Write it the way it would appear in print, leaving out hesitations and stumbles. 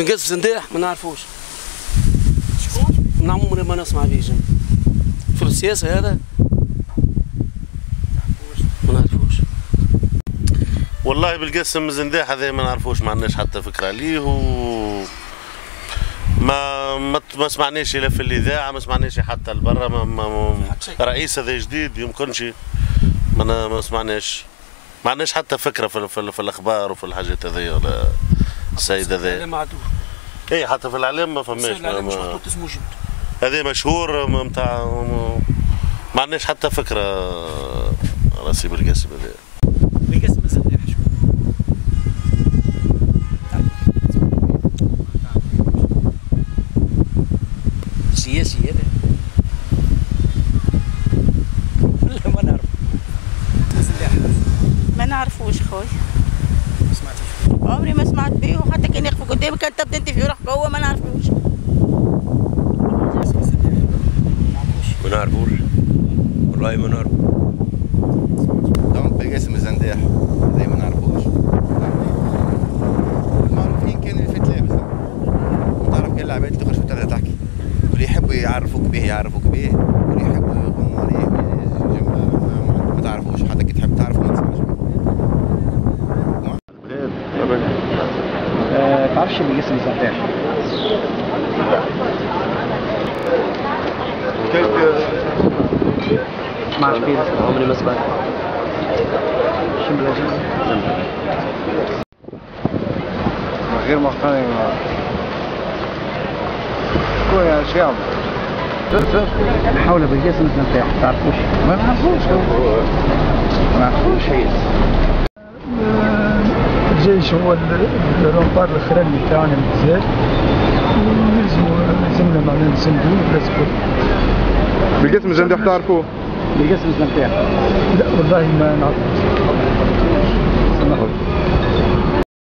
بنقص زنديح ما نعرفوش. شكون؟ عمري ما نسمع به جن. في السياسة هذا ما نعرفوش. والله بالقسم زنديح هذا ما نعرفوش، ما عندناش حتى فكرة عليه ما سمعناش لا في الاذاعه، ما سمعناش حتى لبرا. رئيس هذا جديد يمكنش، ما سمعناش، ما عندناش حتى فكره في الاخبار وفي الحاجات هذيا ولا السيد هذا. الاعلام معدول. اي حتى في الاعلام ما فماش. الاعلام مش محطوط اسمه جد. هذا مشهور نتاع، ما عندناش حتى فكره راسي بالقسم هذا. بالقسم زنديح شكون؟ سياسي هذا؟ لا ما نعرف. ما نعرفوش خويا. ما سمعتيش فيه؟ عمري ما سمعت به، وحتى كان يقف قدامي كان تبدا انت في روحك هو ما نعرفوش. ما نعرفوش والله ما نعرف. دونك بالقسم الزنديح زي ما نعرفوش. المعروفين كان اللي في التلفزة، وتعرف كل العباد تخرج وتبدا تحكي، واللي يحبوا يعرفوك به يعرفوك به، واللي يحبوا يغموا عليه ما تعرفوش، حتى كي تحب تعرفوا ما تسمعش. تعرفش بالقسم الزنديح؟ ما عرفش بيه عمري ما سمعت. شو بلاجي؟ غير مقتنع. شكون يا شيخ؟ حول بالقسم الزنديح تعرفوش؟ ما نعرفوش. ما نعرفوش. الجيش هو الرومبار الاخراني تاعنا بالذات، لازمنا معناها نسندوه لازم. بالقسم الزنديح تعرفوه؟ بالقسم الزنديح؟ لا والله ما نعرفوش.